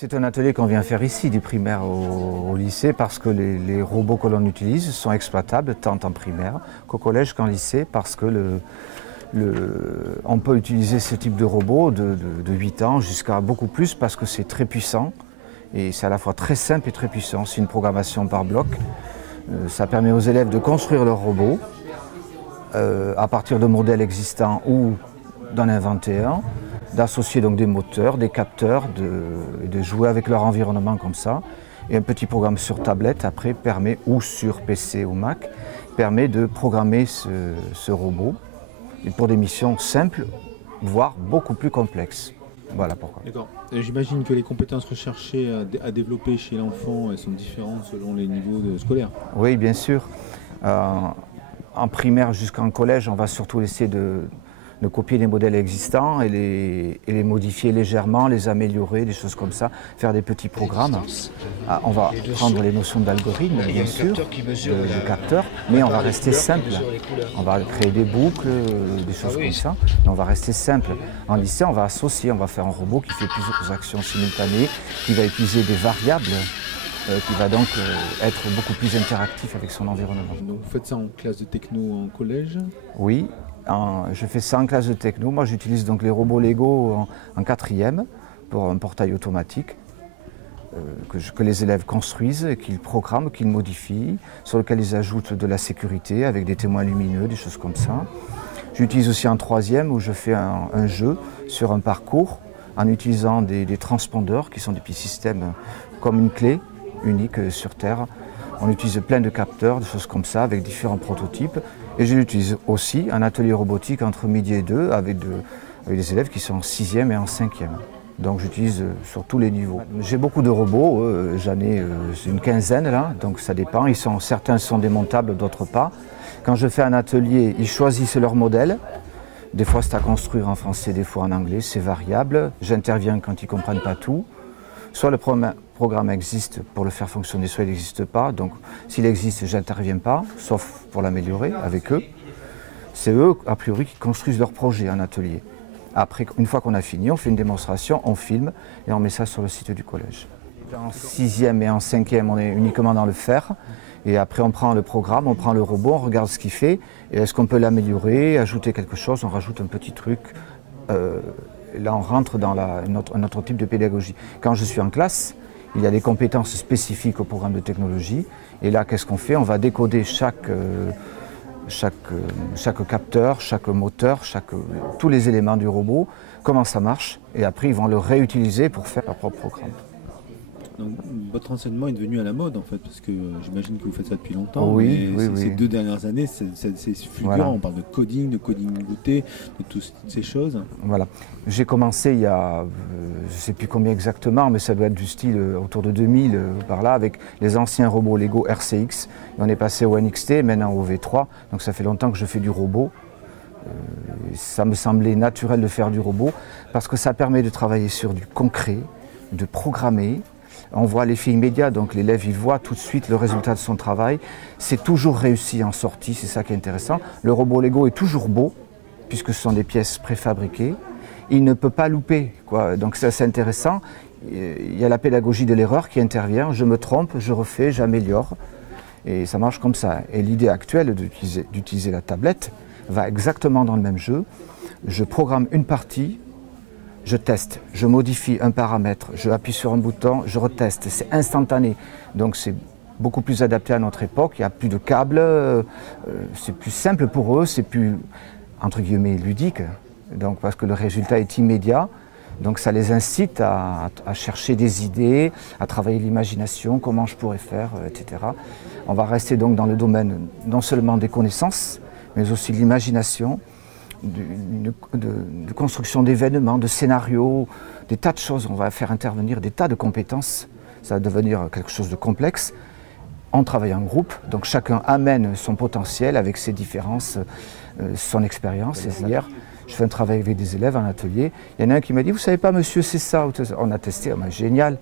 C'est un atelier qu'on vient faire ici, du primaire au lycée, parce que les robots que l'on utilise sont exploitables tant en primaire qu'au collège qu'en lycée, parce que on peut utiliser ce type de robot de 8 ans jusqu'à beaucoup plus, parce que c'est très puissant et c'est à la fois très simple et très puissant. C'est une programmation par bloc. Ça permet aux élèves de construire leur robot à partir de modèles existants ou d'en inventer un, d'associer donc des moteurs, des capteurs, de jouer avec leur environnement comme ça. Et un petit programme sur tablette après permet, ou sur PC ou Mac, permet de programmer ce robot et pour des missions simples, voire beaucoup plus complexes. Voilà pourquoi. D'accord. J'imagine que les compétences recherchées à développer chez l'enfant, elles sont différentes selon les niveaux scolaires. Oui, bien sûr. En primaire jusqu'en collège, on va surtout essayer de copier les modèles existants et les modifier légèrement, les améliorer, des choses comme ça, faire des petits programmes. On va prendre les notions d'algorithme, bien sûr, de capteurs, mais on va rester simple. On va créer des boucles, des choses comme ça, et on va rester simple. En lycée, on va associer, on va faire un robot qui fait plusieurs actions simultanées, qui va utiliser des variables, qui va donc être beaucoup plus interactif avec son environnement. Donc vous faites ça en classe de techno en collège? Oui. Je fais ça en classe de techno. Moi, j'utilise donc les robots Lego en 4e pour un portail automatique que les élèves construisent, qu'ils programment, qu'ils modifient, sur lequel ils ajoutent de la sécurité avec des témoins lumineux, des choses comme ça. J'utilise aussi en 3e où je fais un jeu sur un parcours en utilisant des transpondeurs qui sont des petits systèmes comme une clé unique sur Terre. On utilise plein de capteurs, des choses comme ça, avec différents prototypes. Et je l'utilise aussi en atelier robotique entre midi et 2 avec des élèves qui sont en 6e et en 5e. Donc j'utilise sur tous les niveaux. J'ai beaucoup de robots, j'en ai une quinzaine là, donc ça dépend. Certains sont démontables, d'autres pas. Quand je fais un atelier, ils choisissent leur modèle. Des fois c'est à construire en français, des fois en anglais, c'est variable. J'interviens quand ils ne comprennent pas tout. Soit le programme existe pour le faire fonctionner, soit il n'existe pas. Donc s'il existe, je n'interviens pas, sauf pour l'améliorer avec eux. C'est eux, a priori, qui construisent leur projet en atelier. Après, une fois qu'on a fini, on fait une démonstration, on filme et on met ça sur le site du collège. En 6e et en 5e, on est uniquement dans le faire. Et après, on prend le programme, on prend le robot, on regarde ce qu'il fait. Et est-ce qu'on peut l'améliorer, ajouter quelque chose, on rajoute un petit truc. Là, on rentre dans un autre type de pédagogie. Quand je suis en classe, il y a des compétences spécifiques au programme de technologie. Et là, qu'est-ce qu'on fait? On va décoder chaque capteur, chaque moteur, tous les éléments du robot, comment ça marche. Et après, ils vont le réutiliser pour faire leur propre programme. Donc, votre enseignement est devenu à la mode en fait, parce que j'imagine que vous faites ça depuis longtemps. Oui, mais oui. Ces 2 dernières années, c'est fulgurant. Voilà. On parle de coding goûté, de toutes ces choses. Voilà. J'ai commencé il y a, je ne sais plus combien exactement, mais ça doit être du style autour de 2000 par là, avec les anciens robots Lego RCX. Et on est passé au NXT, maintenant au V3. Donc ça fait longtemps que je fais du robot. Ça me semblait naturel de faire du robot, parce que ça permet de travailler sur du concret, de programmer. On voit l'effet immédiat, donc l'élève il voit tout de suite le résultat de son travail. C'est toujours réussi en sortie, c'est ça qui est intéressant. Le robot Lego est toujours beau, puisque ce sont des pièces préfabriquées. Il ne peut pas louper, quoi. Donc ça c'est intéressant. Il y a la pédagogie de l'erreur qui intervient. Je me trompe, je refais, j'améliore. Et ça marche comme ça. Et l'idée actuelle d'utiliser la tablette va exactement dans le même jeu. Je programme une partie. Je teste, je modifie un paramètre, je appuie sur un bouton, je reteste, c'est instantané. Donc c'est beaucoup plus adapté à notre époque, il n'y a plus de câbles, c'est plus simple pour eux, c'est plus, entre guillemets, ludique, donc, parce que le résultat est immédiat. Donc ça les incite à chercher des idées, à travailler l'imagination, comment je pourrais faire, etc. On va rester donc dans le domaine non seulement des connaissances, mais aussi de l'imagination, de construction d'événements, de scénarios, des tas de choses. On va faire intervenir des tas de compétences. Ça va devenir quelque chose de complexe. On travaille en groupe, donc chacun amène son potentiel avec ses différences, son expérience. Et hier, je fais un travail avec des élèves en atelier. Il y en a un qui m'a dit, vous savez pas monsieur, c'est ça. On a testé, génial.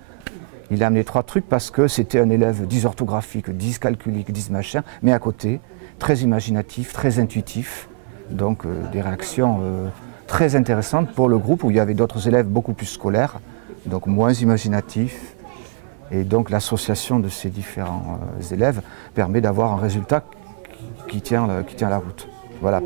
Il a amené 3 trucs parce que c'était un élève dysorthographique, dyscalculique, dysmachin, mais à côté, très imaginatif, très intuitif. Donc des réactions très intéressantes pour le groupe où il y avait d'autres élèves beaucoup plus scolaires. donc moins imaginatifs. Et donc l'association de ces différents élèves permet d'avoir un résultat qui tient la route. Voilà.